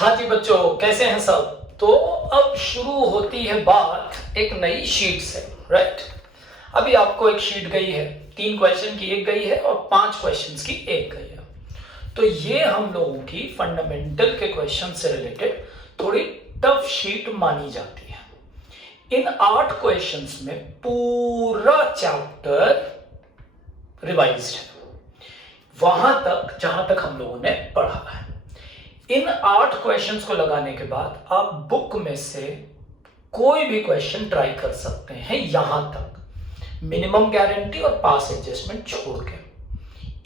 हाँ जी बच्चों, कैसे हैं सब। तो अब शुरू होती है बात एक नई शीट से, राइट। अभी आपको एक शीट गई है, 3 क्वेश्चन की एक गई है और 5 क्वेश्चंस की एक गई है। तो ये हम लोगों की फंडामेंटल के क्वेश्चन से रिलेटेड थोड़ी टफ शीट मानी जाती है। इन 8 क्वेश्चंस में पूरा चैप्टर रिवाइज्ड है, वहां तक जहां तक हम लोगों ने पढ़ा है। इन 8 क्वेश्चंस को लगाने के बाद आप बुक में से कोई भी क्वेश्चन ट्राई कर सकते हैं, यहां तक मिनिमम गारंटी और पास एडजस्टमेंट छोड़ के।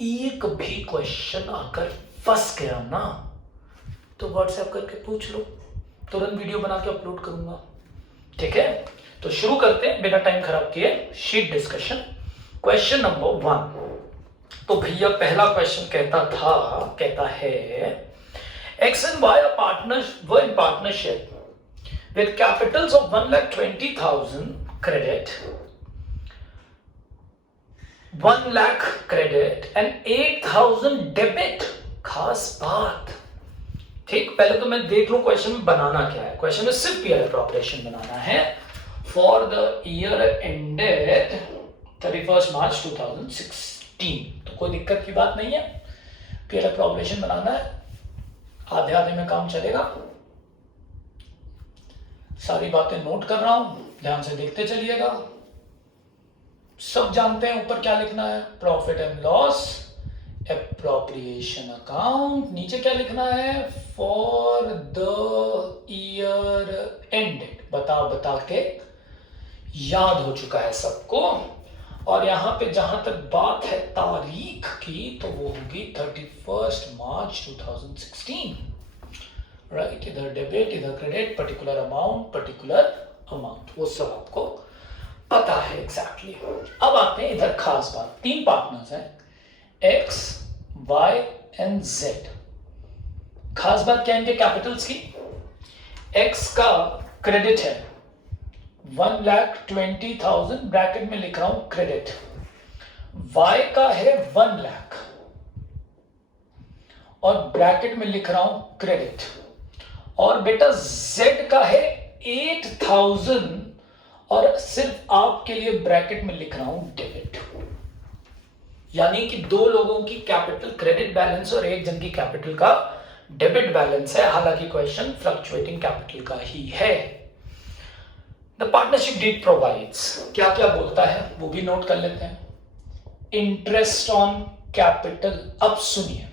एक भी क्वेश्चन अगर फंस गया ना तो व्हाट्सएप करके पूछ लो, तुरंत वीडियो बना के अपलोड करूंगा, ठीक है। तो शुरू करते हैं बिना टाइम खराब किए शीट डिस्कशन। Question number 1। तो भैया पहला क्वेश्चन कहता है X and Y were in partnership with capitals of 1,20,000 credit, 1 lakh credit and 8,000 debit। खास बात, ठीक। पहले तो मैं देख लूं क्वेश्चन में बनाना क्या है। क्वेश्चन में सिर्फ पीएलएफ ऑपरेशन बनाना है फॉर द ईयर एंडेड 31 मार्च 2016। तो कोई दिक्कत की बात नहीं है, पीएलएफ ऑपरेशन बनाना है, आधे आधे में काम चलेगा। सारी बातें नोट कर रहा हूं, ध्यान से देखते चलिएगा। सब जानते हैं ऊपर क्या लिखना है, profit and loss, appropriation account. नीचे क्या लिखना है, फॉर द ईयर एंडेड। बता के याद हो चुका है सबको। और यहां पे जहां तक बात है तारीख की, तो वो होगी 31 मार्च 2016, राइट। इधर डेबिट, इधर क्रेडिट, पर्टिकुलर अमाउंट, वो सब आपको पता है एग्जैक्टली। अब आते हैं इधर खास बात, 3 पार्टनर्स हैं X, Y एंड Z। खास बात क्या है इनके कैपिटल्स की। X का क्रेडिट है 1,20,000, ब्रैकेट में लिख रहा हूं क्रेडिट। Y का है 1 लाख और ब्रैकेट में लिख रहा हूं क्रेडिट। और बेटा Z का है 8,000 और सिर्फ आपके लिए ब्रैकेट में लिख रहा हूं डेबिट। यानी कि 2 लोगों की कैपिटल क्रेडिट बैलेंस और एक जन की कैपिटल का डेबिट बैलेंस है। हालांकि क्वेश्चन फ्लक्चुएटिंग कैपिटल का ही है। द पार्टनरशिप डीड प्रोवाइड्स, क्या क्या बोलता है वो भी नोट कर लेते हैं। इंटरेस्ट ऑन कैपिटल, अब सुनिए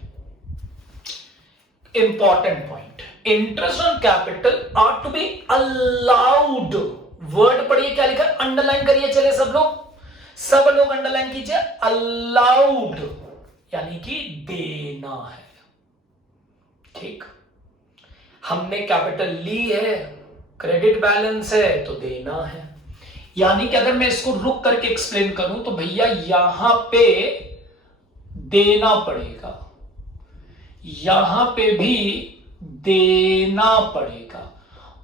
important point, interest on capital are to be allowed. Word पढ़िए क्या लिखा है, अंडरलाइन करिए, चले सब लोग अंडरलाइन कीजिए, अलाउड यानी कि देना है, ठीक। हमने कैपिटल ली है, क्रेडिट बैलेंस है तो देना है। यानी कि अगर मैं इसको रुक करके एक्सप्लेन करूं तो भैया यहां पे देना पड़ेगा, यहां पे भी देना पड़ेगा।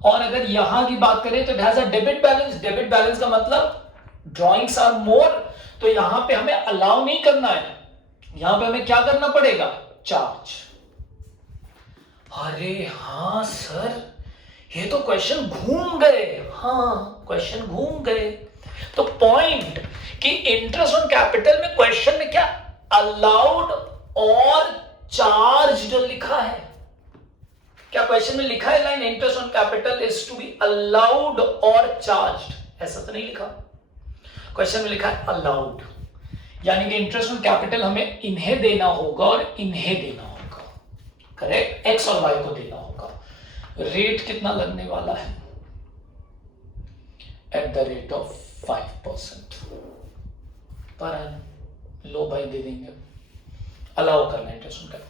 और अगर यहां की बात करें तो it has a debit balance. Debit balance का मतलब ड्रॉइंग्स आर मोर, तो यहां पे हमें अलाउ नहीं करना है, यहां पे हमें क्या करना पड़ेगा, चार्ज। अरे हाँ सर, ये तो क्वेश्चन घूम गए। हाँ, क्वेश्चन घूम गए। तो पॉइंट कि इंटरेस्ट ऑन कैपिटल में क्वेश्चन में क्या अलाउड और चार्ज लिखा है। क्या क्वेश्चन में लिखा है line interest on capital is to be allowed और चार्ज? ऐसा तो नहीं लिखा। क्वेश्चन में लिखा है अलाउड, यानी कि इंटरेस्ट ऑन कैपिटल हमें इन्हें देना होगा और इन्हें देना होगा, करेक्ट। एक्स और वाई को देना होगा। रेट कितना लगने वाला है, eight the rate of 5% per annum. लो भाई दे देंगे, अलाउ करना इंटरेस्ट ऑन कैपिटल।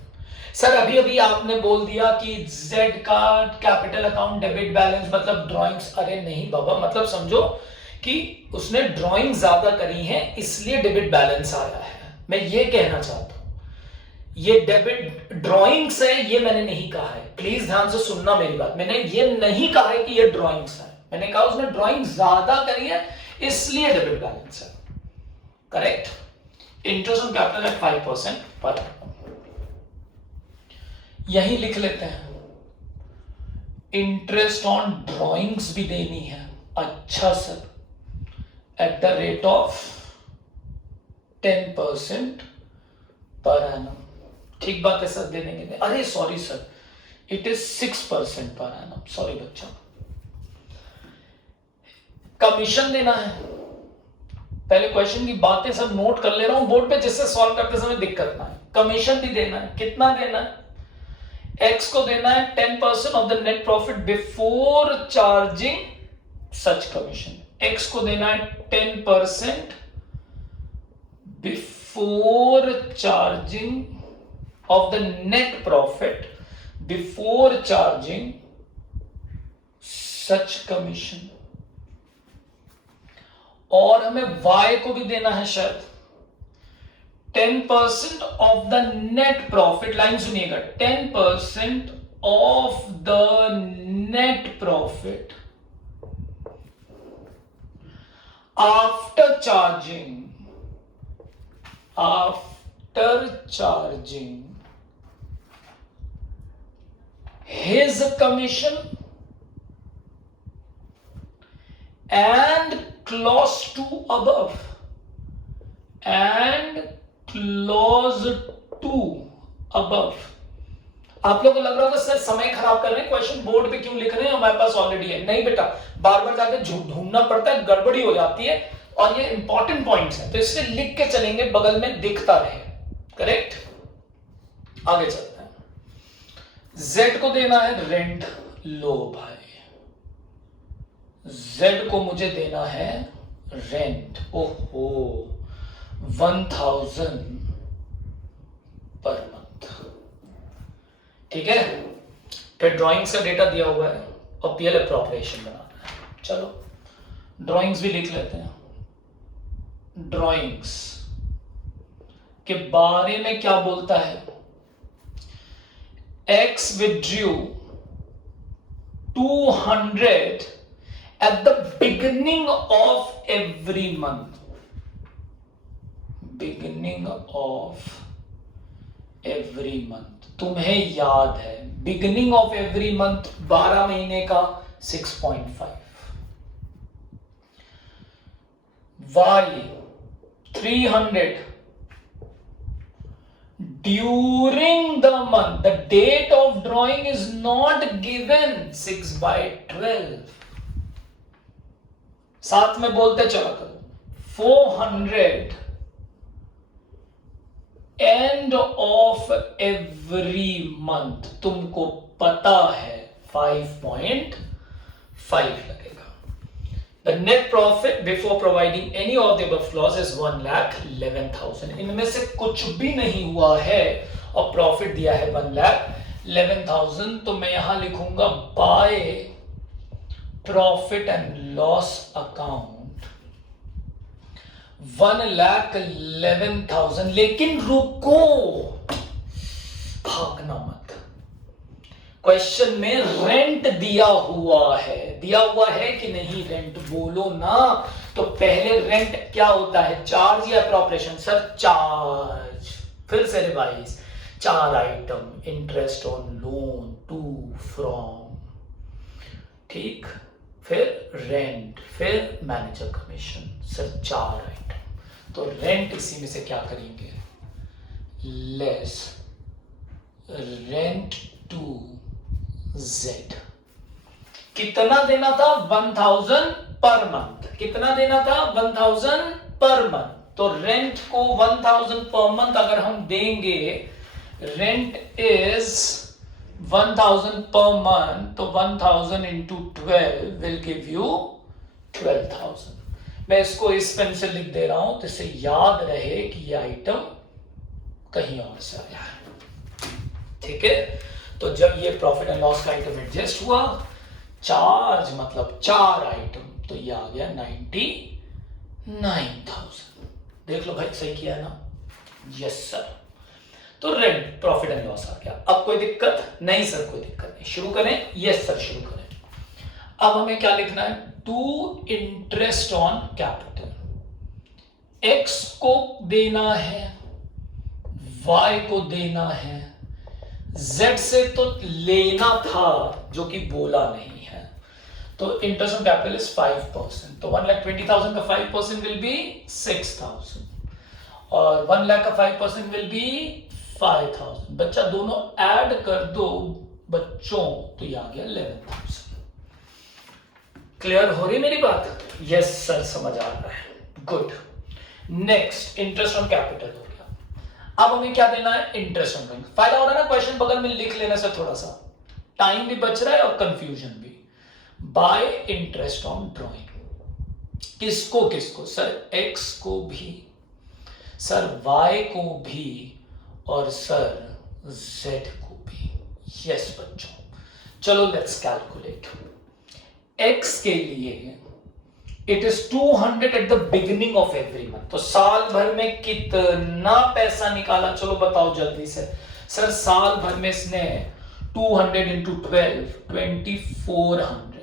सर अभी आपने बोल दिया कि Z का कैपिटल अकाउंट डेबिट बैलेंस मतलब ड्राइंग्स। अरे नहीं बाबा, मतलब समझो कि उसने ड्राइंग ज्यादा करी है इसलिए डेबिट बैलेंस आया है। मैं ये कहना चाहता हूं, ये डेबिट ड्राइंग्स है ये मैंने नहीं कहा है, प्लीज ध्यान से सुनना मेरी बात। मैंने ये नहीं कहा है कि ये ड्राइंग्स है, मैंने कहा उसने ड्राइंग ज्यादा करी है इसलिए डेबिट बैलेंस है, correct. Interest on capital eight 5% पर। यही लिख लेते हैं इंटरेस्ट ऑन ड्रॉइंग्स भी देनी है। अच्छा sir, eight the rate of 10% per annum. ठीक बात है सर, दे देंगे। अरे sorry sir, it is 6% per annum. Sorry बच्चा, कमीशन देना है। पहले क्वेश्चन की बातें सब नोट कर ले रहा हूं बोर्ड पे, जिससे सॉल्व करते समय दिक्कत ना है। कमीशन भी देना है। कितना देना है? एक्स को देना है 10% of the net profit before charging such commission. X को देना है 10% before charging of the net profit before charging such commission. और हमें y को भी देना है शायद 10% of the net profit. Line सुनिएगा, 10% of the net profit after charging his commission and clause 2 above and clause 2 above। आप लोगों को लग रहा होगा सर समय खराब कर रहे हैं, क्वेश्चन बोर्ड पे क्यों लिख रहे हैं, हमारे पास ऑलरेडी है। नहीं बेटा, बार बार जाकर ढूंढना पड़ता है, गड़बड़ी हो जाती है, और ये इंपॉर्टेंट पॉइंट्स हैं, तो इससे लिख के चलेंगे, बगल में दिखता रहे। करेक्ट, आगे चलते हैं। Z को देना है रेंट। लो भाई, Z को मुझे देना है रेंट। ओहो, 1000 पर मंथ। ठीक है, फिर ड्राइंग्स का डेटा दिया हुआ है और पीएल अप्रोप्रिएशन बनाना है। चलो ड्राइंग्स भी लिख लेते हैं। ड्राइंग्स के बारे में क्या बोलता है? X withdrew 200 at the beginning of every month. Beginning of every month। तुम्हें याद है beginning of every month 12 महीने का 6.5। Y 300 during the month। the date of drawing is not given। 6/12। साथ में बोलते चला करो। 400 end of every month। तुमको पता है 5.5 लगेगा। The net profit before providing any of the above clause is 1,11,000। इनमें से कुछ भी नहीं हुआ है और प्रॉफिट दिया है 1,11,000, तो मैं यहां लिखूंगा by profit and loss account 1,11,000। लेकिन रुको, भागना मत। क्वेश्चन में रेंट दिया हुआ है। दिया हुआ है कि नहीं? रेंट बोलो ना। तो पहले रेंट क्या होता है? चार्ज या अप्रोप्रिएशन? Sir charge. फिर से revise, 4 item, interest on loan, to from, ठीक, फिर रेंट, फिर मैनेजर कमीशन। सर 4 आइटम, तो रेंट इसी में से क्या करेंगे? Less rent to Z। कितना देना था? 1000 पर मंथ। कितना देना था? 1000 पर मंथ। तो रेंट को 1000 पर मंथ अगर हम देंगे, रेंट इज 1000 पर मंथ, तो 1000 इंटू 12 विल गिव यू 12,000। मैं इसको इस पेन से लिख दे रहा हूं, तो इसे याद रहे कि यह आइटम कहीं और से आया है। ठीक है, तो जब ये प्रॉफिट एंड लॉस का आइटम एडजस्ट हुआ, चार्ज मतलब 4 आइटम, तो ये आ गया 99,000। देख लो भाई, सही किया है ना? Yes sir. तो रेंट, प्रॉफिट एंड लॉस आ गया। अब कोई दिक्कत नहीं? सर कोई दिक्कत नहीं। शुरू करें? यस सर शुरू करें। अब हमें क्या लिखना है? To interest on capital. X को देना है, वाई को देना है Z से तो लेना था जो कि बोला नहीं है, तो इंटरेस्ट ऑन कैपिटल इज 5%, तो 1,20,000 का 5% विल बी 6,000 और 1 लाख का 5% विल बी 5,000। बच्चा दोनों ऐड कर दो बच्चों, तो ये आ गया 11,000। क्लियर हो रही मेरी बात? यस सर, समझ आ रहा है, good. Next interest on capital हो गया। अब हमें क्या देना है? Interest on drawing. फायदा हो रहा है ना क्वेश्चन बगल में लिख लेने से, थोड़ा सा टाइम भी बच रहा है और कंफ्यूजन भी। बाय इंटरेस्ट ऑन ड्राइंग, किसको किसको सर? एक्स को भी, सर वाई को भी, और सर जेड को भी। यस बच्चों, चलो लेट्स कैलकुलेट। एक्स के लिए it is 200 at the beginning of every month, तो साल भर में कितना पैसा निकाला? चलो बताओ जल्दी से। सर साल भर में इसने 200 इंटू 12, 2400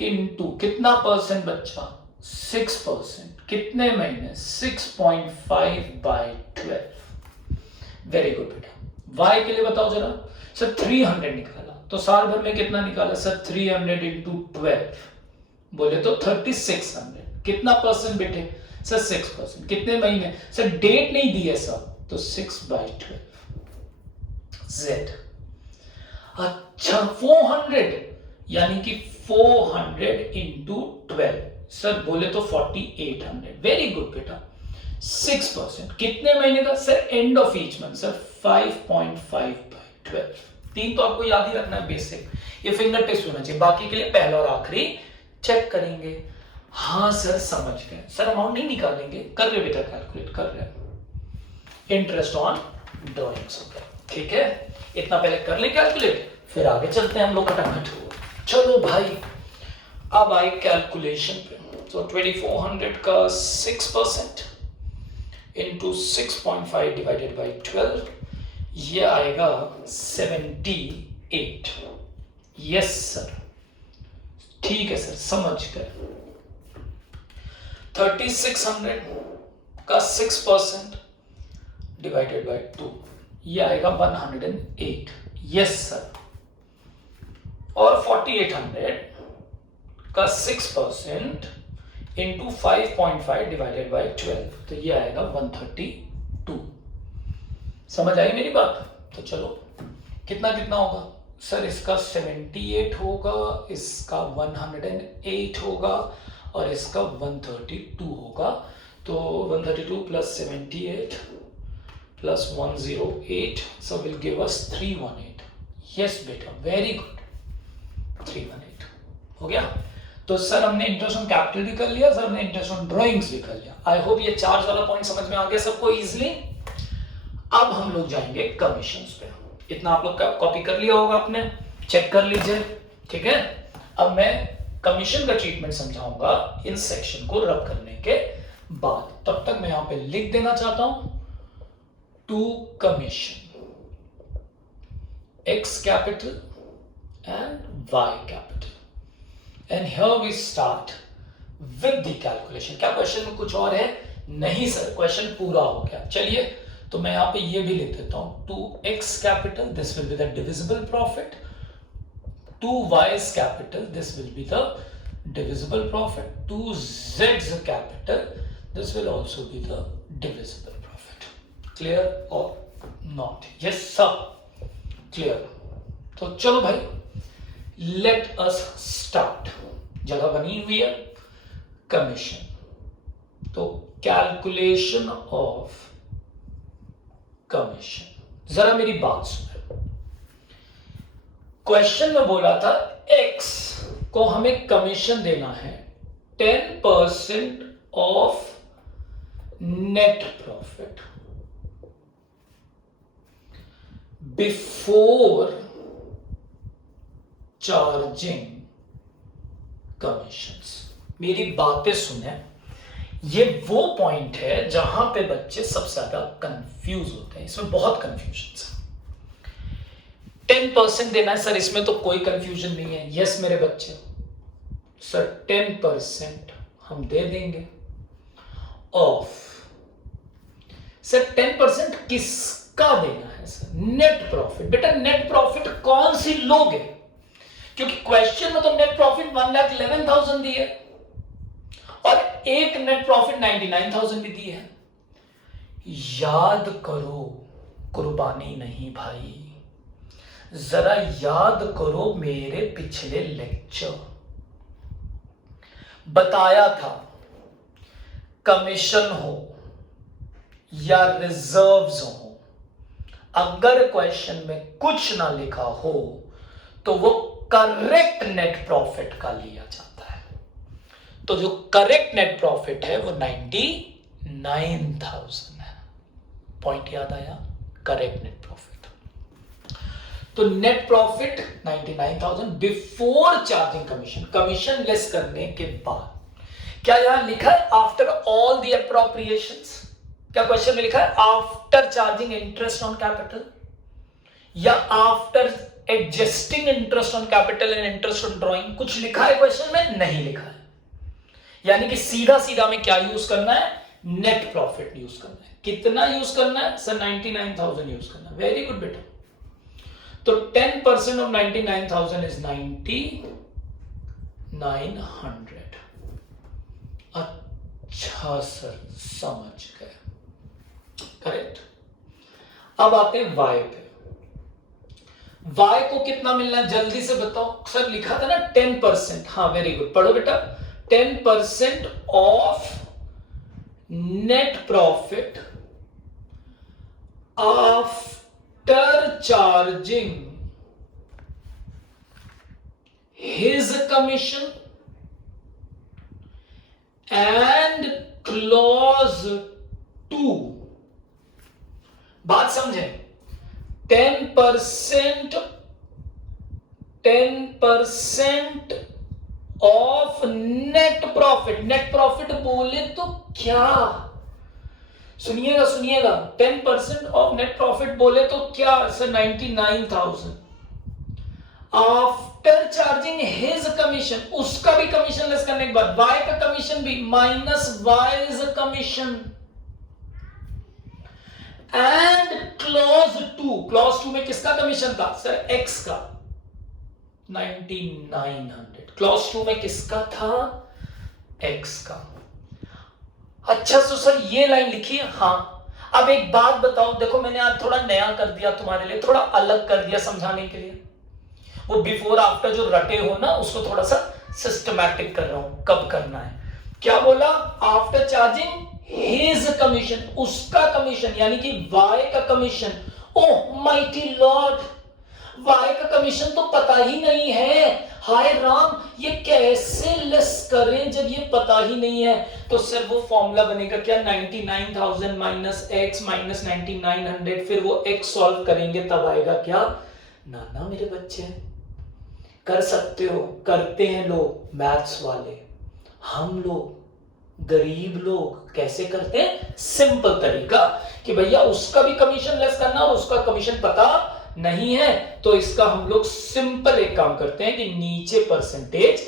इंटू कितना परसेंट बच्चा? 6%। कितने महीने? 6.5 बाय 12। वेरी गुड बेटा। वाई के लिए बताओ जरा। सर 300 निकाला, तो साल भर में कितना निकाला? सर 300 इंटू 12 बोले तो 3600। कितना परसेंट बेटे? सर 6%। कितने महीने? सर डेट नहीं दी है सब, तो 6/12। जेड अच्छा 400, यानी कि 400 इंटू 12, सर बोले तो 4800। वेरी गुड बेटा। 6%। कितने महीने का? Sir end of each month, sir 5.5/12। तीन तो आपको याद ही रखना है, बेसिक, ये फिंगर टिप्स होना चाहिए। बाकी के लिए पहला और आखिरी चेक करेंगे। हाँ सर समझ गए। सर अमाउंट नहीं निकालेंगे, कर रहे बेटा, कैलकुलेट कर रहे। इंटरेस्ट ऑन ड्रॉइंग्स हो गया, ठीक है। इतना पहले कर ले कैलकुलेट, फिर आगे चलते हैं हम लोग फटाफट। चलो भाई, अब आए कैलकुलेशन पे। तो 2400 का 6% इंटू 6.5 डिवाइडेड बाई 12, ये आएगा 78। यस सर, ठीक है सर, समझ गए। 3600 का 6% डिवाइडेड बाई 2, ये आएगा 108। Yes sir. और 4800 का 6% इंटू 5.5 डिवाइडेड बाई 12, तो ये आएगा 132। समझ आई मेरी बात? तो चलो कितना कितना होगा? सर इसका 78 होगा, इसका 108 होगा और इसका 132 होगा। तो 132 plus 78 plus 108, so will give us 318। Yes बेटा, वेरी गुड, 318 हो गया। तो सर हमने इंटरेस्ट ऑन कैपिटल भी कर लिया, सर हमने इंटरेस्ट ऑन ड्राइंग्स भी कर लिया। आई होप ये चार्ज वाला पॉइंट समझ में आ गया सबको इजीली। अब हम लोग जाएंगे कमीशंस पे। इतना आप लोग का कॉपी कर लिया होगा आपने, चेक कर लीजिए, ठीक है। अब मैं कमीशन का ट्रीटमेंट समझाऊंगा इन सेक्शन को रब करने के बाद। तब तक मैं यहां पे लिख देना चाहता हूं to commission X capital and Y capital, and here we start with the calculation. क्या क्वेश्चन में कुछ और है? नहीं सर, क्वेश्चन पूरा हो गया। चलिए, तो मैं यहां पे ये भी लिख देता हूं, to X capital this will be the divisible profit, to Y's capital this will be the divisible profit, to z's capital this will also be the divisible profit. Clear और नॉट? Yes sir, clear. तो चलो भाई, let us start. जगह बनी हुई है commission, तो calculation of commission. जरा मेरी बात सुनो, क्वेश्चन में बोला था एक्स को हमें कमीशन देना है 10% of net profit before charging commissions. मेरी बातें सुने, ये वो पॉइंट है जहां पे बच्चे सबसे ज्यादा कंफ्यूज होते हैं। इसमें बहुत कंफ्यूजन है। 10% देना है सर, इसमें तो कोई कंफ्यूजन नहीं है। यस मेरे बच्चे, सर 10% हम दे देंगे ऑफ। सर 10% किसका देना है? है सर? Net profit. बेटा नेट प्रॉफिट कौन सी लोगे, क्योंकि क्वेश्चन में तो नेट प्रॉफिट 1,11,000 दी है और एक नेट प्रॉफिट 99,000 भी दी है। याद करो, कुर्बानी नहीं भाई, जरा याद करो मेरे पिछले लेक्चर। बताया था कमीशन हो या रिजर्व्स हो, अगर क्वेश्चन में कुछ ना लिखा हो तो वो करेक्ट नेट प्रॉफिट का लिया जाता है। तो जो करेक्ट नेट प्रॉफिट है वो 99,000 है। पॉइंट याद आया? Correct net profit. तो net profit 99,000 before charging commission, commission less करने के बाद। क्या यहां लिखा है आफ्टर ऑल द अप्रोप्रिएशंस? क्या क्वेश्चन में लिखा है after charging interest on capital या after adjusting interest on capital and interest on drawing? कुछ लिखा है क्वेश्चन में? नहीं लिखा है। यानी कि सीधा सीधा में क्या यूज करना है? नेट प्रॉफिट यूज करना है। कितना यूज करना है सर? 99,000 यूज करना है। वेरी गुड बेटा। तो 10% ऑफ 99,000 इज 9,900। अच्छा सर, समझ गए। करेक्ट। अब आते हैं वाई पे। वाई को कितना मिलना है जल्दी से बताओ सर? लिखा था ना 10%। हाँ वेरी गुड, पढ़ो बेटा। 10% of net profit after charging his commission and clause 2। बात समझे? 10% of net profit. Net profit बोले तो क्या? सुनिएगा सुनिएगा, 10% ऑफ नेट प्रॉफिट बोले तो क्या sir? 99,000 after charging his commission, उसका भी कमीशन लेस करने के बाद वाई का कमीशन भी minus wise commission and clause 2। Clause 2 में किसका कमीशन था सर? एक्स का 9900। क्लॉज 2 में किसका था? एक्स का। अच्छा तो सर ये लाइन लिखी है। हाँ, अब एक बात बताओ, देखो मैंने आज थोड़ा नया कर दिया तुम्हारे लिए, थोड़ा अलग कर दिया समझाने के लिए। वो बिफोर आफ्टर जो रटे हो ना, उसको थोड़ा सा सिस्टमैटिक कर रहा हूं कब करना है। क्या बोला? आफ्टर चार्जिंग हिज कमीशन, उसका कमीशन, यानी कि वाई का कमीशन। ओह माइटी लॉर्ड, वाई का कमीशन तो पता ही नहीं है। हाय राम, ये कैसे लेस करें जब ये पता ही नहीं है? तो सर वो फॉर्मूला बनेगा क्या? 99,000 माइनस एक्स माइनस 9900। फिर वो एक्स सॉल्व करेंगे तब आएगा क्या? ना मेरे बच्चे, कर सकते हो, करते हैं लोग मैथ्स वाले। हम लोग गरीब लोग कैसे करते हैं? सिंपल तरीका कि भैया उसका भी कमीशन लेस करना और उसका कमीशन पता नहीं है, तो इसका हम लोग सिंपल एक काम करते हैं कि नीचे परसेंटेज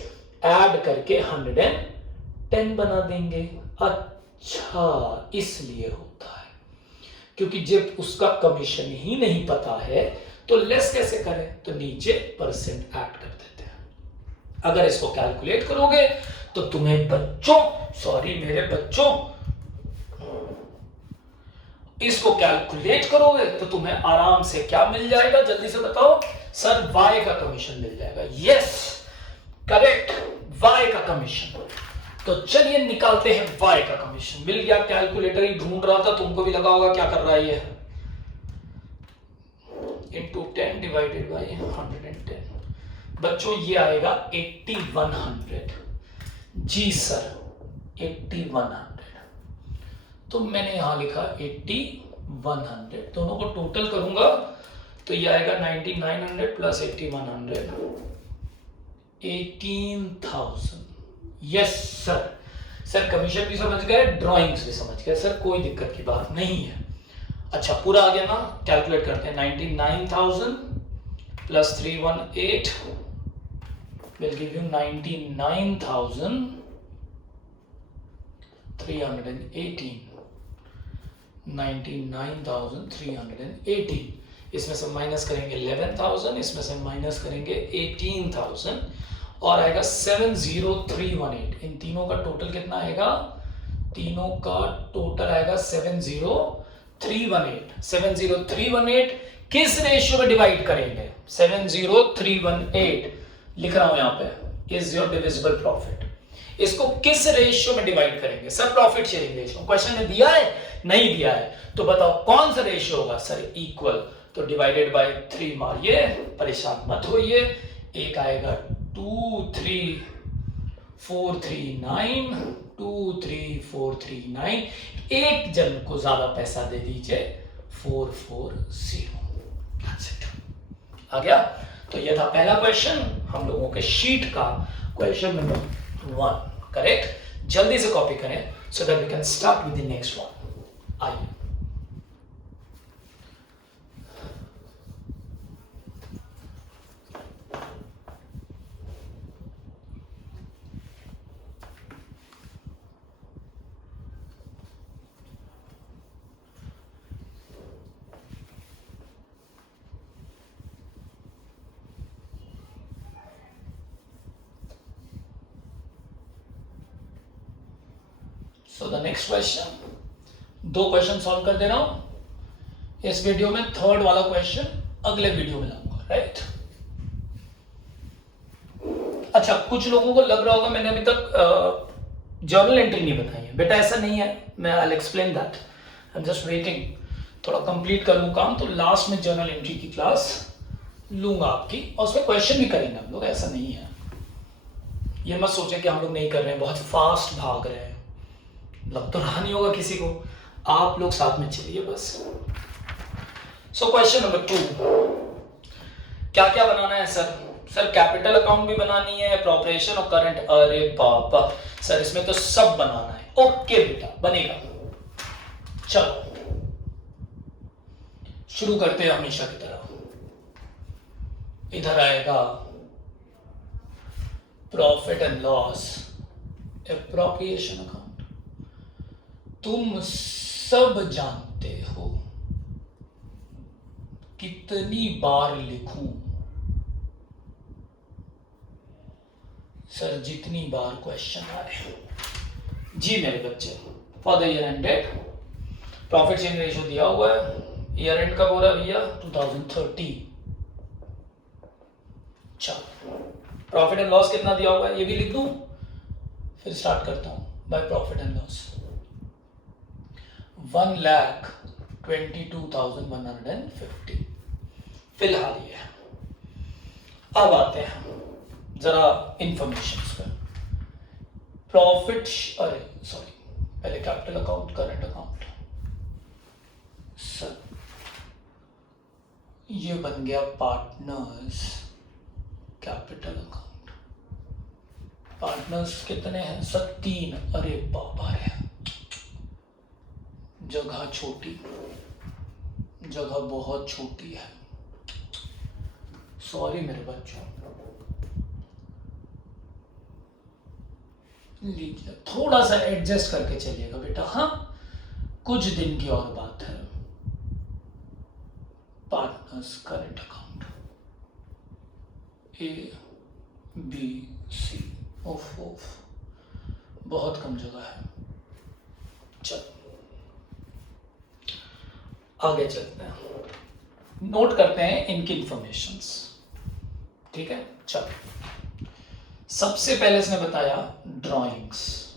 ऐड करके 110 बना देंगे। अच्छा, इसलिए होता है क्योंकि जब उसका कमीशन ही नहीं पता है तो लेस कैसे करें? तो नीचे परसेंट ऐड कर देते हैं। अगर इसको कैलकुलेट करोगे तो तुम्हें बच्चों, सॉरी मेरे बच्चों, इसको कैलकुलेट करोगे तो तुम्हें आराम से क्या मिल जाएगा? जल्दी से बताओ सर। वाई का कमीशन मिल जाएगा। यस करेक्ट, वाई का कमीशन। तो चलिए निकालते हैं वाई का कमीशन। मिल गया, कैलकुलेटर ही ढूंढ रहा था, तुमको भी लगा होगा क्या कर रहा है ये। Into 10 divided by 110। बच्चों ये आएगा 8100। जी सर 8100। तो मैंने यहां लिखा 8100, दोनों को टोटल करूंगा तो ये आएगा 9900 plus 8100, 18,000। Yes sir. Sir commission भी समझ गए, ड्राइंग्स भी समझ गए सर, कोई दिक्कत की बात नहीं है। अच्छा पूरा आ गया ना? कैलकुलेट करते हैं। 99,000 प्लस 318 will give you 99,318। 99,318 इसमें से माइनस करेंगे 11,000, इसमें से माइनस करेंगे 18,000 और आएगा 70318। इन तीनों का टोटल कितना आएगा? तीनों का टोटल आएगा 70318। 70318 किस रेशियो में डिवाइड करेंगे? 70318 लिख रहा हूं यहां पे, इज योर डिविजिबल प्रॉफिट। इसको किस रेशियो में डिवाइड करेंगे? Sir profit sharing ratio. Question में दिया है? नहीं दिया है, तो बताओ कौन सा रेशियो होगा? सर इक्वल, तो डिवाइडेड बाय 3 मारिए, परेशान मत होइए। एक आएगा 23439, 23439। एक जन को ज्यादा पैसा दे दीजिए, 440। आ गया? तो ये था पहला क्वेश्चन हम लोगों के शीट का, क्वेश्चन नंबर 1। करेक्ट? जल्दी से कॉपी करें so that we can start with the next one. आइए, so the next question, 2 question solve कर दे रहा हूं इस वीडियो में। थर्ड वाला क्वेश्चन अगले वीडियो में लाऊंगा, राइट? अच्छा, कुछ लोगों को लग रहा होगा मैंने अभी तक जर्नल एंट्री नहीं बताई है। बेटा ऐसा नहीं है, मैं I will explain that, I am just waiting, थोड़ा कंप्लीट कर लूं काम, तो लास्ट में जर्नल एंट्री की क्लास लूंगा आपकी, और उसमें क्वेश्चन भी करेंगे हम लोग। ऐसा नहीं है, ये मत सोचे कि हम लोग नहीं कर रहे हैं, बहुत फास्ट भाग रहे हैं, लग तो रहा नहीं होगा किसी को। आप लोग साथ में चलिए बस। सो क्वेश्चन नंबर 2, क्या क्या बनाना है सर? सर कैपिटल अकाउंट भी बनानी है, प्रॉपरेशन और करंट। अरे बाबा सर, इसमें तो सब बनाना है। ओके बेटा, बनेगा। चलो शुरू करते हैं हमेशा की तरह। इधर आएगा profit and loss, appropriation account. तुम सब जानते हो कितनी बार लिखूं? सर जितनी बार क्वेश्चन आए। जी मेरे बच्चे, for the year ended profit sharing ratio दिया हुआ है। ईयर एंड कब हो रहा है भैया? 2030। चलो, प्रॉफिट एंड लॉस कितना दिया हुआ है ये भी लिख दूं, फिर स्टार्ट करता हूं। बाय प्रॉफिट एंड लॉस 1,22,150 फिलहाल ये है। अब आते हैं जरा इंफॉर्मेशन पे। प्रॉफिट, अरे सॉरी, पहले capital account, current account. Sir ये बन गया पार्टनर्स कैपिटल अकाउंट। पार्टनर्स कितने हैं सर? 3। अरे बाबा है, जगह छोटी, जगह बहुत छोटी है, सॉरी मेरे बच्चों। लीजिए, थोड़ा सा एडजस्ट करके चलिएगा बेटा। हाँ, कुछ दिन की और बात है। Partners current account A B C, of बहुत कम जगह है। चलो आगे चलते हैं, नोट करते हैं इनकी इंफॉर्मेशंस। ठीक है, चलो सबसे पहले इसने बताया ड्राइंग्स।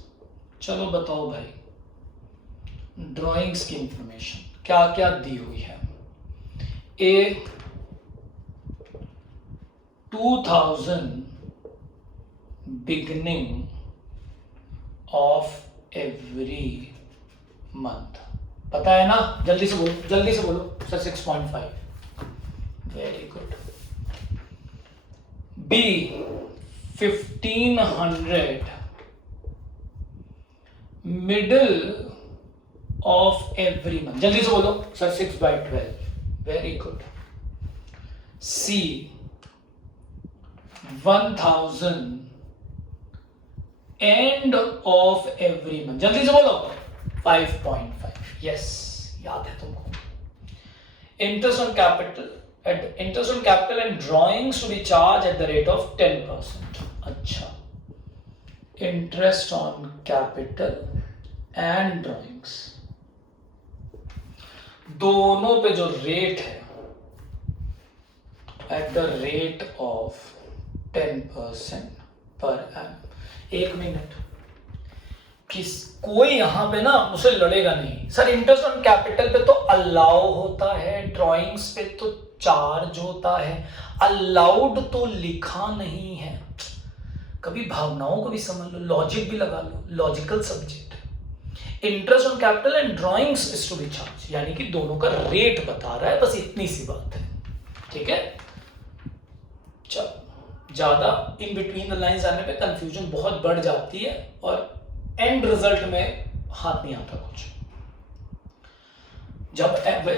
चलो बताओ भाई, ड्राइंग्स की इंफॉर्मेशन क्या क्या दी हुई है? A 2000 beginning of every month, पता है ना? जल्दी से बोलो, जल्दी से बोलो sir. 6.5, very good. B 1500 middle of every month, जल्दी से बोलो sir. 6/12, very good. C 1000 end of every month, जल्दी से बोलो। 5.5, यस याद है तुमको। interest on capital and drawings to be charged at the rate of 10%. अच्छा, interest on capital and drawings दोनों पे जो रेट है at the rate of 10% per annum। एक मिनट, कोई यहां पे ना मुझसे लड़ेगा नहीं, सर इंटरेस्ट ऑन कैपिटल पे तो अलाउ होता है, ड्राइंग्स पे तो चार्ज होता है, अलाउड तो लिखा नहीं है। कभी भावनाओं को भी समझ लो, लॉजिक भी लगा लो, लॉजिकल सब्जेक्ट है। Interest on capital and drawings is to be charge, यानी कि दोनों का रेट बता रहा है, बस इतनी सी बात है। ठीक है, चलो ज्यादा इन बिटवीन द लाइंस आने पे कंफ्यूजन बहुत बढ़ जाती है और एंड रिजल्ट में हाथ नहीं आता कुछ। जब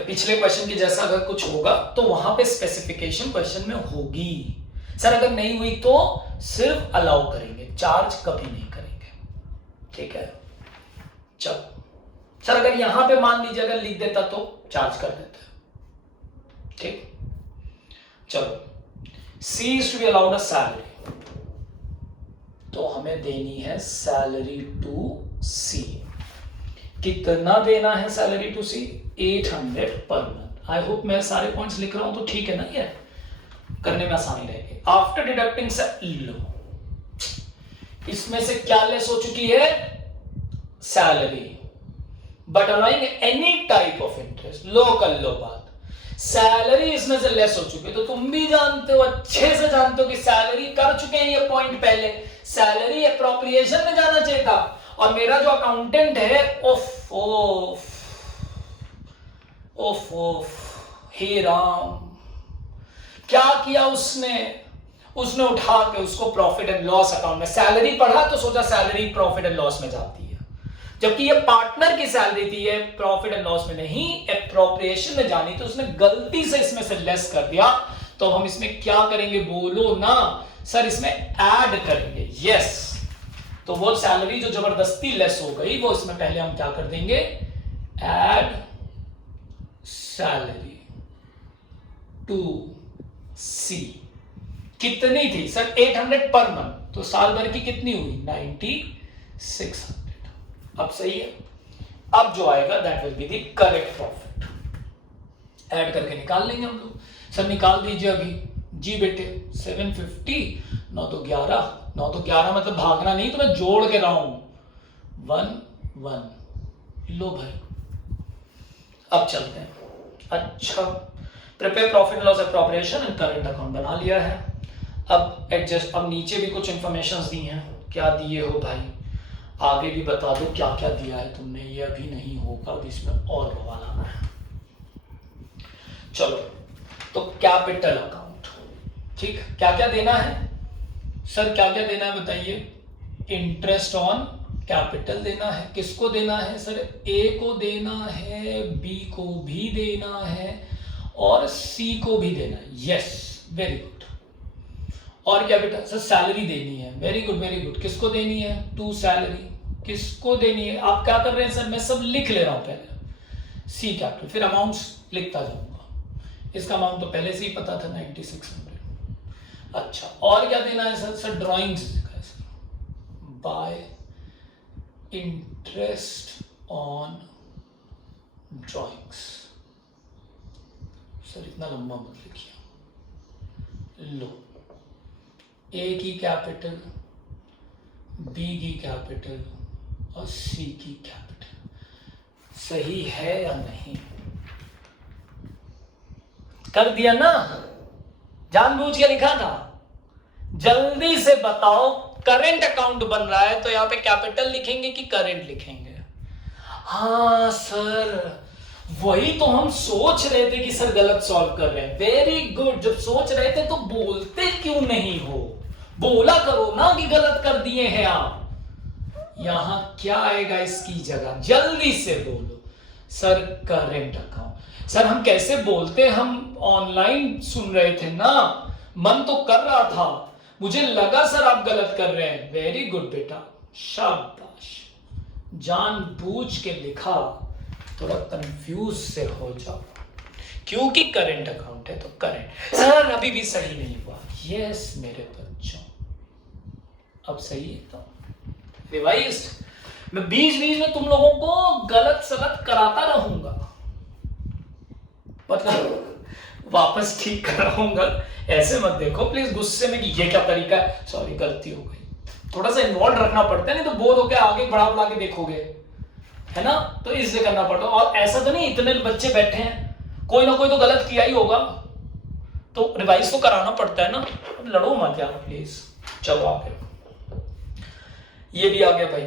पिछले क्वेश्चन के जैसा अगर कुछ होगा तो वहां पे स्पेसिफिकेशन क्वेश्चन में होगी। सर अगर नहीं हुई तो सिर्फ अलाउ करेंगे, चार्ज कभी नहीं करेंगे। ठीक है, चलो सर अगर यहां पे मान लीजिए अगर लिख देता तो चार्ज कर देता। ठीक, चलो C is to be allowed a salary, तो हमें देनी है सैलरी टू C। कितना देना है salary to C? 800 per month. I hope मैं सारे पॉइंट्स लिख रहा हूं तो ठीक है ना, ये करने में आसानी रहेगी। आफ्टर डिडक्टिंग लो, इसमें से क्या लेस हो चुकी है? Salary, but allowing any type of interest. लो कर लो बात, सैलरी इसमें से लेस हो चुकी है, तो तुम भी जानते हो, अच्छे से जानते हो कि सैलरी कर चुके हैं ये पॉइंट पहले, सैलरी एप्रोप्रिएशन में जाना चाहिए था। और मेरा जो अकाउंटेंट है, ओफ ओफ ओफ ओफ, हे राम, क्या किया उसने उठा के उसको प्रॉफिट एंड लॉस अकाउंट में, सैलरी पढ़ा तो सोचा सैलरी प्रॉफिट एंड लॉस में जाती है, जबकि ये पार्टनर की सैलरी थी, ये प्रॉफिट एंड लॉस में नहीं, एप्रोप्रिएशन में जानी, तो उसने गलती से इसमें से लेस कर दिया। तो हम इसमें क्या करेंगे, बोलो ना सर, इसमें ऐड करेंगे। यस, तो वो सैलरी जो जबरदस्ती लेस हो गई वो इसमें पहले हम क्या कर देंगे, ऐड सैलरी टू C। कितनी थी सर? 800 पर मंथ, तो साल भर की कितनी हुई? 9600। अब सही है, अब जो आएगा that will be the correct profit. Add करके निकाल लेंगे हम लोग। सर निकाल दीजिए अभी। जी बेटे, 750 9 तो 11, 9 तो 11 मतलब भागना नहीं, तो मैं जोड़ के रहा हूं, 1 1। लो भाई, अब चलते हैं। अच्छा, prepare profit and loss appropriation and current account बना लिया है। अब एडजस्ट, अब नीचे भी कुछ इंफॉर्मेशन दी हैं। क्या दिए हो भाई? आगे भी बता दो क्या क्या दिया है तुमने, ये अभी नहीं होगा, अब इसमें और बवाल लाना है। चलो, तो कैपिटल अकाउंट, ठीक, क्या क्या देना है सर? क्या क्या देना है बताइए? इंटरेस्ट ऑन कैपिटल देना है। किसको देना है सर? ए को देना है, बी को भी देना है और सी को भी देना है। Yes, very good. और क्या बेटा? सर सैलरी देनी है। Very good very good. किसको देनी है? To salary. किसको देनी है? आप क्या कर रहे हैं सर? मैं सब लिख ले रहा हूं पहले, सी कैपिटल, फिर अमाउंट्स लिखता जाऊंगा। इसका अमाउंट तो पहले से ही पता था, 9600। अच्छा, और क्या देना है sir? Sir drawings bye interest on drawings. Sir इतना लंबा मत लिखिए। लो, ए की कैपिटल, बी की कैपिटल और सी की कैपिटल, सही है या नहीं? कर दिया ना, जानबूझ के लिखा था। जल्दी से बताओ, करंट अकाउंट बन रहा है तो यहां पे कैपिटल लिखेंगे कि करंट लिखेंगे? हाँ सर, वही तो हम सोच रहे थे कि सर गलत सॉल्व कर रहे हैं। Very good. जब सोच रहे थे तो बोलते क्यों नहीं हो? बोला करो ना कि गलत कर दिए हैं आप। यहां क्या आएगा इसकी जगह? जल्दी से बोलो सर, करंट अकाउंट। सर हम कैसे बोलते, हम ऑनलाइन सुन रहे थे ना, मन तो कर रहा था, मुझे लगा सर आप गलत कर रहे हैं। वेरी गुड बेटा, शाबाश, जानबूझ के लिखा, थोड़ा कंफ्यूज से हो जाओ। क्योंकि करंट अकाउंट है तो करंट। सर अभी भी सही नहीं हुआ। यस मेरे बच्चों, अब सही है तो रिवाइज्ड। मैं बीच बीच में तुम लोगों को गलत सलत कराता रहूंगा, मतलब वापस ठीक कराऊंगा। ऐसे मत देखो प्लीज गुस्से में कि ये क्या तरीका है, सॉरी गलती हो गई। थोड़ा सा इन्वॉल्व रखना पड़ता है, नहीं तो बोर होकर आगे बढ़ा के देखोगे, है ना, तो इसलिए करना पड़ता है। और ऐसा तो नहीं इतने बच्चे बैठे हैं, कोई ना कोई तो गलत किया ही होगा, तो रिवाइज तो कराना पड़ता है ना। अब लड़ो मत यार प्लीज। चलो आगे, ये भी आ गया भाई।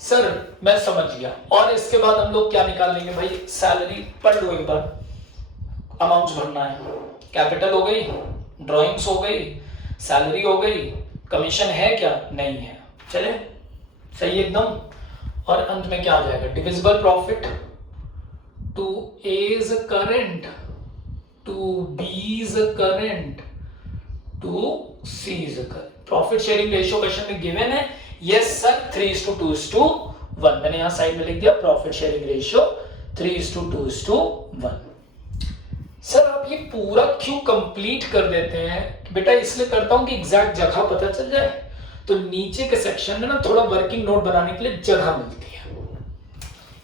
सर मैं समझ गया, और इसके बाद हम लोग क्या निकाल लेंगे भाई? सैलरी पढ़ लो एक बार, अमाउंट्स भरना है। कैपिटल हो गई, ड्राइंग्स हो गई, सैलरी हो गई, कमीशन है क्या? नहीं है, चले सही एकदम। और अंत में क्या आ जाएगा? Divisible profit to A's current, to B's current, to C's current. Profit sharing ratio question में गिवन है। Yes sir, 3:2:1। मैंने यहां साइड में लिख दिया प्रॉफिट शेयरिंग रेशियो 3:2:1। सर आप ये पूरा क्यों कंप्लीट कर देते हैं? बेटा इसलिए करता हूं कि एग्जैक्ट जगह पता चल जाए, तो नीचे के सेक्शन में ना थोड़ा वर्किंग नोट बनाने के लिए जगह मिलती है,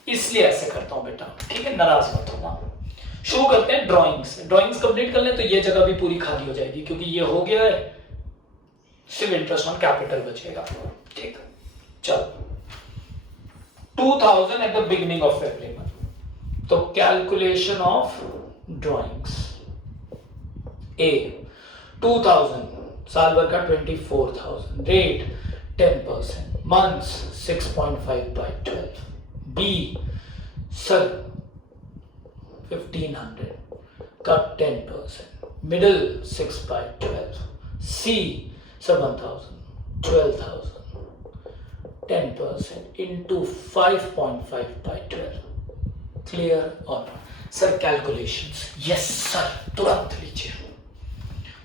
इसलिए ऐसे करता हूं बेटा, ठीक है, नाराज मत होना। शुरू करते हैं ड्राइंग्स। ड्राइंग्स कंप्लीट कर लें तो ये जगह भी पूरी खाली हो जाएगी, क्योंकि ये हो गया है, सिर्फ इंटरेस्ट ऑन कैपिटल बचेगा। ठीक, चलो 2000 at the beginning of every month, तो कैलकुलेशन ऑफ ड्राइंग्स। ए 2000 साल भर का 24,000, रेट 10%, मंथ्स 6.5/12। बी सर 1500 का 10%, मिडिल 6/12। सी 7,000, 12,000, 10% into 5.5/12। क्लियर? और सर कैलकुलेशंस। यस सर, तुरंत लीजिए।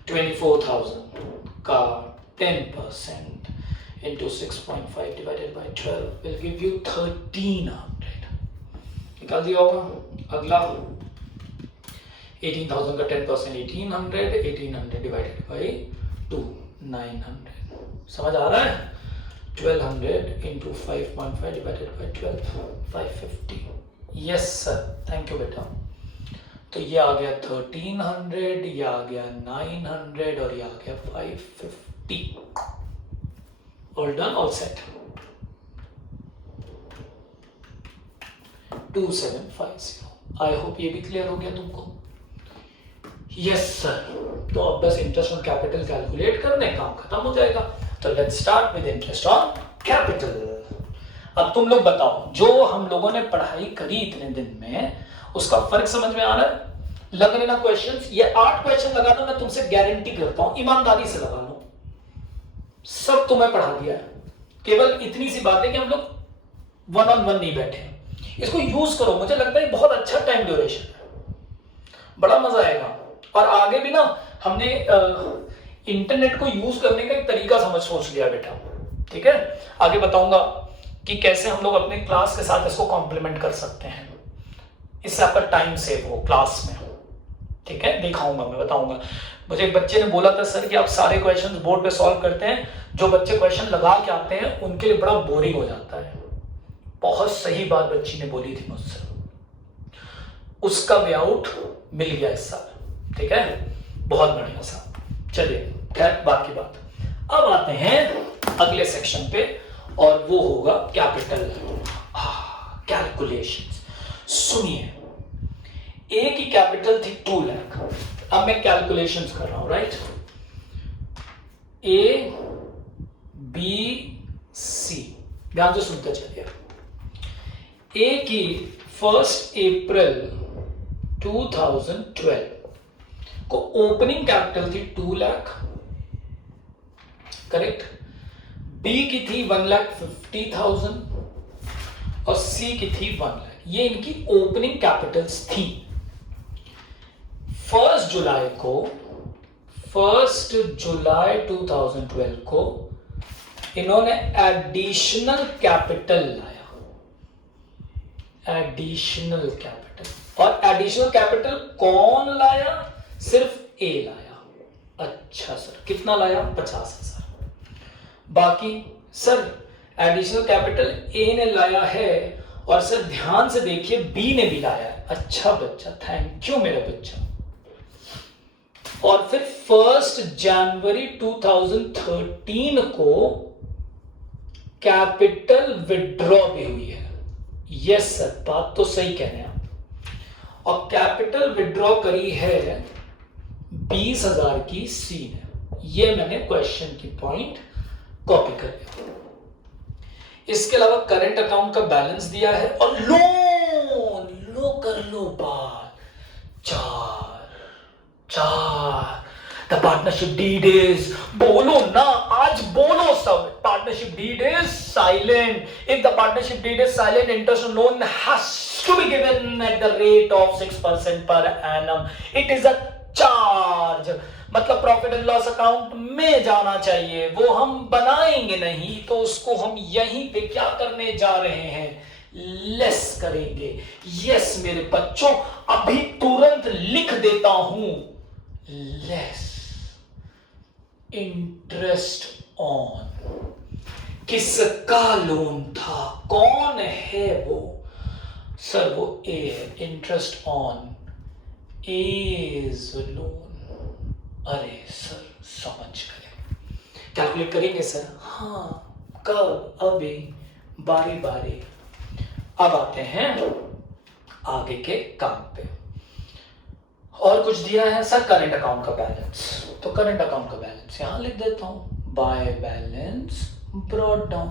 24,000 का 10% into 6.5 divided by 12 will give you 1,300। निकाल दिया होगा। अगला 18,000 का 10% 1,800, 1,800 divided by 2 900। समझ आ रहा है? 1,200 into 5.5 divided by 12 550। Yes sir, thank you बेटा। तो ये आ गया 1,300, ये आ गया 900 और ये आ गया 550। All done, all set. 2750। I hope ये भी क्लियर हो गया तुमको। यस सर, तो अब बस इंटरेस्ट ऑन कैपिटल कैलकुलेट करने, काम खत्म हो जाएगा। तो let's start with interest on capital. अब तुम लोग बताओ, जो हम लोगों ने पढ़ाई करी इतने दिन में, उसका फर्क समझ में आ रहा है? लग रहे ना क्वेश्चंस? ये 8 क्वेश्चन लगा दो, मैं तुमसे गारंटी करता हूं, ईमानदारी से लगा लो, सब तुम्हें पढ़ा दिया है। केवल इतनी सी बात है कि हम लोग 1-on-1 नहीं बैठे हैं। इसको यूज करो, मुझे लगता है बहुत अच्छा टाइम ड्यूरेशन है, बड़ा मजा आएगा। और आगे भी ना हमने इंटरनेट को यूज करने का एक तरीका सोच लिया बेटा, ठीक है। आगे बताऊंगा कि कैसे हम लोग अपने क्लास के साथ इसको कॉम्प्लीमेंट कर सकते हैं, इससे आपका टाइम सेव हो क्लास में, ठीक है। दिखाऊंगा, मैं बताऊंगा। मुझे एक बच्चे ने बोला था सर कि आप सारे क्वेश्चंस बोर्ड पे सॉल्व करते हैं, जो बच्चे क्वेश्चन लगा के आते हैं उनके लिए बड़ा बोरिंग हो जाता है। बहुत सही बात बच्ची ने बोली थी मुझसे, उसका वे आउट मिल गया इस साल, ठीक है, बहुत बढ़िया सा। चलिए खैर बाकी बात, अब आते हैं अगले सेक्शन पे, और वो होगा कैपिटल कैलकुलेशंस। सुनिए, ए की कैपिटल थी 2 लाख, अब मैं कैलकुलेशंस कर रहा हूं, राइट। ए बी सी, ध्यान से सुनते चलिए। ए की 1 अप्रैल 2012 को ओपनिंग कैपिटल थी 2 लाख, करेक्ट। बी की थी 1,50,000 और सी की थी 1 लाख। ये इनकी ओपनिंग कैपिटल्स थी। 1 जुलाई 2012 को इन्होंने एडिशनल कैपिटल लाया, एडिशनल कैपिटल। और एडिशनल कैपिटल कौन लाया? सिर्फ ए लाया। अच्छा सर, कितना लाया? 50,000। बाकी सर एडिशनल कैपिटल ए ने लाया है और सर ध्यान से देखिए बी ने भी लाया है। अच्छा बच्चा, थैंक यू मेरा बच्चा। और फिर 1 जनवरी 2013 को कैपिटल विड्रॉ भी हुई है। यस सर, बात तो सही कह रहे हैं आप। और कैपिटल विड्रॉ करी है 20,000 की सी ने। ये मैंने क्वेश्चन की पॉइंट कॉपी कर लिया। इसके अलावा करंट अकाउंट का बैलेंस दिया है और लोन लो कर लो बात। 4 द पार्टनरशिप डीड इज, बोलो ना आज, बोलो सब। Partnership deed is silent. If the partnership deed is silent, interest loan has to be given at the rate of 6% per annum. It is a charge, मतलब profit and loss account में जाना चाहिए। वो हम बनाएंगे नहीं, तो उसको हम यहीं पे क्या करने जा रहे हैं? लेस करेंगे। यस मेरे बच्चों, अभी तुरंत लिख देता हूं, लेस इंटरेस्ट ऑन। किसका लोन था? कौन है वो? सर वो ए है, इंटरेस्ट ऑन एज लोन। अरे सर समझ गए, कैलकुलेट करेंगे सर? हाँ, कब? अभी, बारी बारी। अब आते हैं आगे के काम पे। और कुछ दिया है सर, करंट अकाउंट का बैलेंस। तो करंट अकाउंट का बैलेंस यहां लिख देता हूं, बाय बैलेंस ब्रॉट डाउन।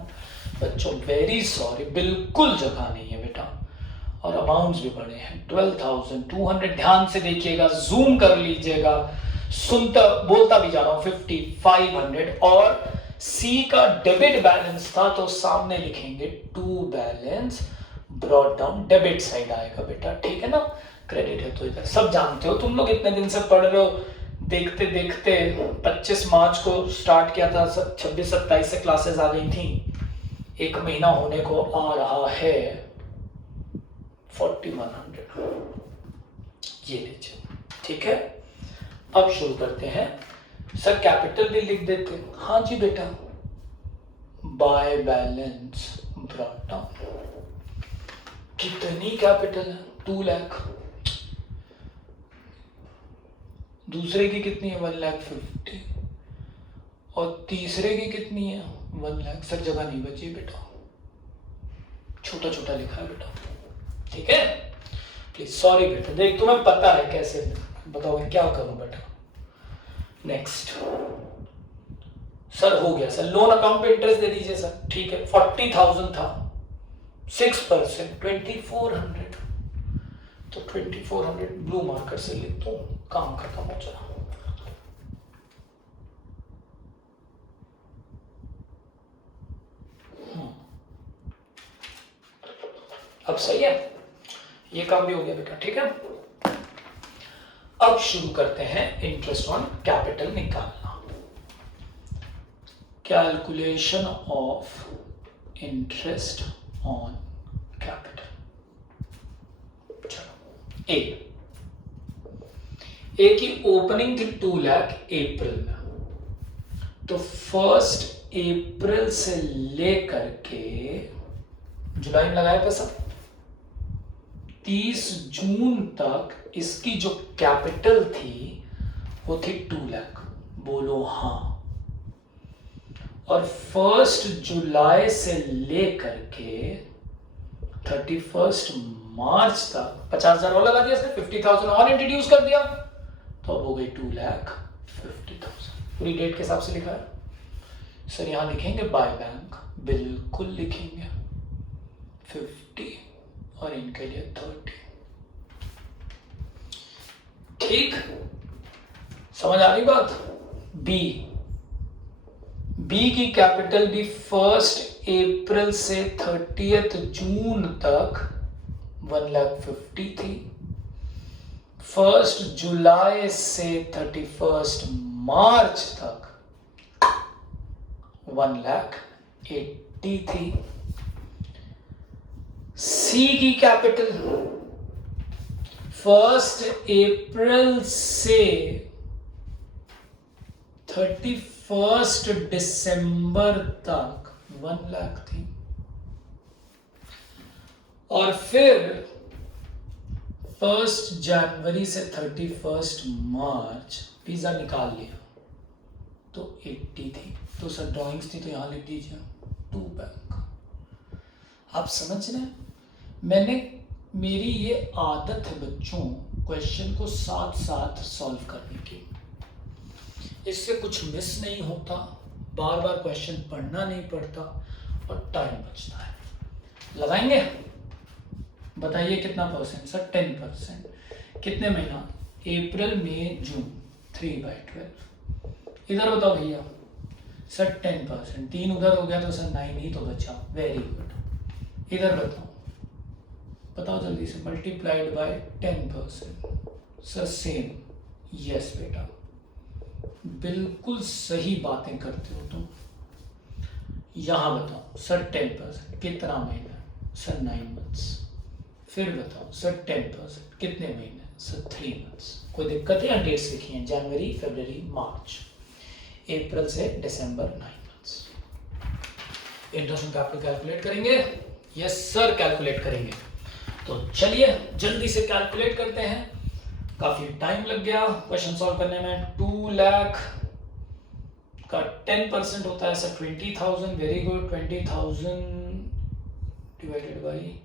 बच्चों वेरी सॉरी, बिल्कुल जगह नहीं है बेटा, और अमाउंट्स भी बड़े हैं। 12,200, ध्यान से देखिएगा, जूम कर लीजिएगा, सुनता बोलता भी जा रहा हूं। 5,500 और सी का डेबिट बैलेंस था तो सामने लिखेंगे to balance brought down. Debit side आएगा बेटा, ठीक है ना? क्रेडिट है तो इधर। सब जानते हो तुम लोग, इतने दिन से पढ़ रहे हो। देखते देखते 25 मार्च को स्टार्ट किया था, 26-27 से क्लासेस आ गई थी। एक महीना होने को आ रहा है। 4,100 ये लीजिए, ठीक है। अब शुरू करते हैं। सर कैपिटल भी लिख देते। हाँ जी बेटा, बाय बैलेंस ब्रॉट डाउन। कितनी कैपिटल है? 2 लाख। दूसरे की कितनी है? 1,50,000। और तीसरे की कितनी है? 1 लाख। सर जगह नहीं बची बेटा, छोटा छोटा लिखा है बेटा, ठीक है? प्लीज सॉरी बेटा। देख तुम्हें पता है कैसे, बताओ क्या करूं बेटा। नेक्स्ट सर हो गया सर, लोन अकाउंट पे इंटरेस्ट दे दीजिए सर, ठीक है। 40,000 था, 6% 2,400, तो 2,400 ब्लू मार्कर से लिखता हूं, काम खत्म हो जाए। अब सही है, ये काम भी हो गया बेटा, ठीक है। अब शुरू करते हैं इंटरेस्ट ऑन कैपिटल निकालना। Calculation of interest on capital. चलो, ए की ओपनिंग थी 2 लाख अप्रैल में, तो 1 अप्रैल से लेकर के जुलाई में लगाया पैसा, 30 जून तक इसकी जो कैपिटल थी वो थी 2 लाख। बोलो हाँ। और 1 जुलाई से लेकर के 31 मार्च तक 50,000 और लगा दिया, 50,000 और इंट्रोड्यूस कर दिया, तो अब हो गई 2,50,000। पूरी डेट के हिसाब से लिखा है सर। यहां लिखेंगे बाय बैंक, बिल्कुल लिखेंगे 50 और इनके लिए 30। ठीक, समझ आ रही बात? बी की कैपिटल भी 1 अप्रैल से 30 जून तक 1,50,000 थी। 1 जुलाई से 31 मार्च तक 1,80,000 थी। सी की कैपिटल 1 अप्रैल से 31 दिसंबर तक 1 लाख थी, और फिर 1 जनवरी से 31 मार्च पिज्जा निकाल लिया तो 80 थी। तो सर ड्राइंग्स थी तो यहां लिख दीजिए 2 बैंक। आप समझ रहे हैं, मेरी ये आदत है बच्चों क्वेश्चन को साथ साथ सॉल्व करने की, इससे कुछ मिस नहीं होता, बार बार क्वेश्चन पढ़ना नहीं पड़ता और टाइम बचता है। लगाएंगे, बताइए कितना परसेंट? सर 10%। कितने महीना? अप्रैल मई जून, 3/12। इधर बताओ भैया सर 10%, 3 उधर हो गया तो सर 9 ही तो बचा, वेरी गुड। इधर बताओ जल्दी से, multiplied by 10%। Sir same, yes बेटा, बिल्कुल सही बातें करते हो तुम। यहां बताओ सर 10% कितना महीना? Sir 9 months. फिर बताओ सर 10% कितने महीने? Sir 3 months. कोई दिक्कत है? यहाँ डेट्स लिखी हैं, जनवरी, फरवरी, मार्च, अप्रैल से दिसंबर, 9 मंथ्स। इंटरेस्ट कैपिटल कैलकुलेट करेंगे? यस सर कैलकुलेट करेंगे। तो चलिए जल्दी से कैलकुलेट करते हैं, काफी टाइम लग गया क्वेश्चन सॉल्व करने में। 2 लाख का 10% होता है sir 20,000, very good. 20,000 divided by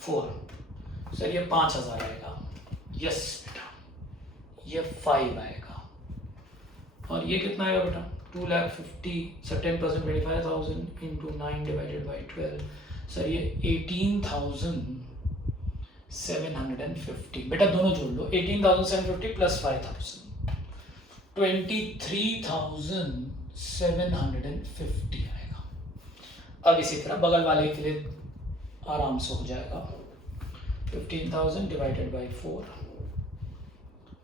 4, sir ये 5,000 आएगा। यस बेटा, ये 5 आएगा। और ये कितना आएगा बेटा? 2,50,000, sir 10% 25,000 into 9 divided by 12, sir ये 18,750। बेटा दोनों जोड़ लो, 18,750 प्लस 5,000, 23,750 आएगा। अब इसी तरह बगल वाले के लिए आराम से हो जाएगा। 15,000 divided by 4,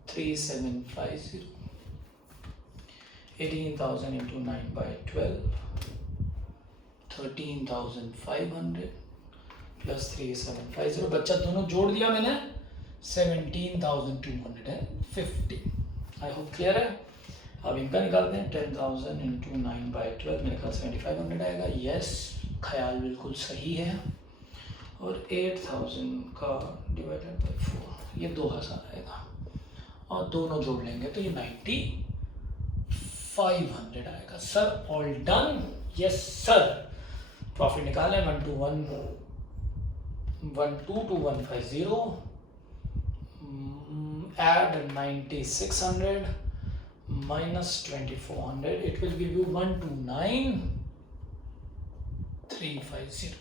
3750, 18,000 into 9 by 12, 13,500 plus 3750। बच्चा दोनों जोड़ दिया मैंने, 17,250। आई होप क्लियर है। अब इनका निकालते हैं। 10,000 इंटू 9 बाई 12, मेरे ख्याल 7,500 आएगा। यस, ख्याल बिल्कुल सही है। और 8,000 का डिवाइडेड बाई 4, ये 2,000 आएगा। और दोनों जोड़ लेंगे तो ये 9,500 आएगा। Sir all done? Yes sir. Profit निकालें, 122,150, add 9,600 minus 2,400, it will give you 129,350।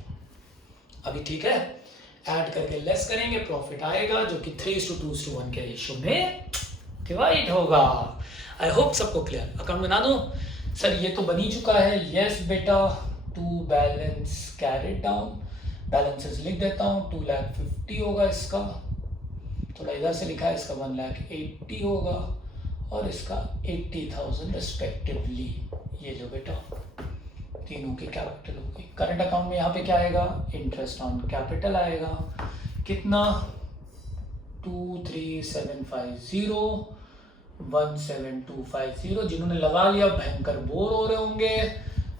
अभी ठीक है, ऐड करके लेस करेंगे, प्रॉफिट आएगा जो कि 3:2:1 के रेशियो में डिवाइड होगा। आई होप सबको क्लियर। अकाउंट बना दो सर, ये तो बनी चुका है। यस बेटा, to balance carried down, balances लिख देता हूँ। 2,50,000 होगा इसका, थोड़ा इधर से लिखा है, इसका 1,80,000 होगा और इसका 80,000 रिस्पेक्टिवली। ये जो बेटा तीनों की कैपिटल होगी। करंट अकाउंट में यहाँ पे क्या आएगा? इंटरेस्ट ऑन कैपिटल आएगा। कितना? 23,750, 17,250। जिन्होंने लगा लिया भयंकर बोर हो रहे होंगे,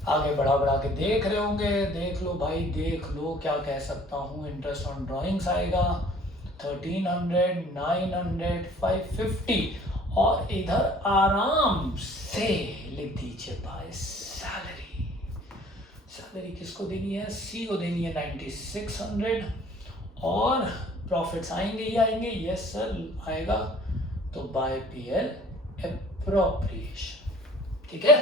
आगे बढ़ा के देख रहे होंगे। देख लो भाई, देख लो, क्या कह सकता हूँ। इंटरेस्ट ऑन ड्राइंग्स आएगा 1,300, 900, 550। और इधर आराम से लिख दीजिए भाई सैलरी। सैलरी किसको देनी है? सी को देनी है 9,600। और प्रॉफिट्स आएंगे ही आएंगे। यस सर आएगा, तो बाय पीएल एप्रोप्रिएशन। ठीक है,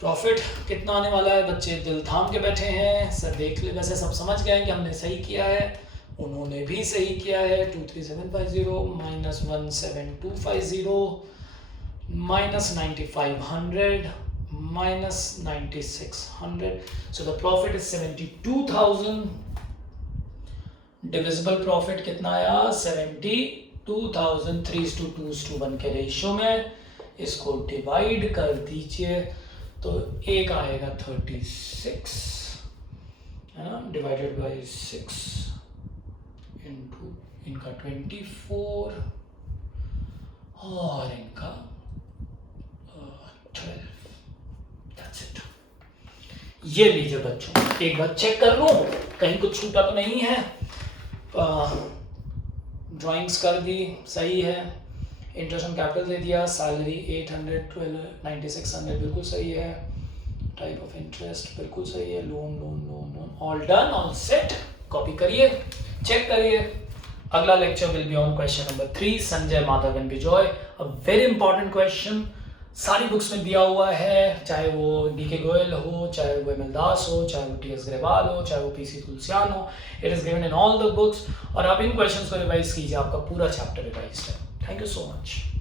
प्रॉफिट कितना आने वाला है? बच्चे दिल थाम के बैठे हैं। सर देख ले, वैसे सब समझ गए कि हमने सही किया है, उन्होंने भी सही किया है। 23,750 minus 17,250 minus 9,500 minus 9,600. So the profit is 72,000. Divisible profit कितना आया? 72,000। 3:2:1 के रेशियो में इसको डिवाइड कर दीजिए तो एक आएगा 36 है ना, डिवाइडेड बाई 6 इंटू इनका 24 और इनका 12। That's it. ये लीजिए बच्चों, एक बार चेक कर लूं कहीं कुछ छूटा तो नहीं है। ड्राइंग्स कर दी, सही है। इंटरेस्ट ऑन कैपिटल दे दिया, सैलरी 800, 9600 बिल्कुल सही है। टाइप ऑफ इंटरेस्ट बिल्कुल सही है। Loan loan loan loan, all done, all set. Copy करिए, चेक करिए। अगला lecture will be on question number 3, Sanjay Madhav and Bijoy. A very important question, सारी बुक्स में दिया हुआ है, चाहे वो डी.के. गोयल हो, चाहे वो एम.एल. दास हो, चाहे वो टी.एस. ग्रेवाल हो, चाहे वो पी.सी. तुलसियान हो। It is given in all the books. और आप इन क्वेश्चंस को रिवाइज कीजिए, आपका पूरा चैप्टर रिवाइज है। Thank you so much.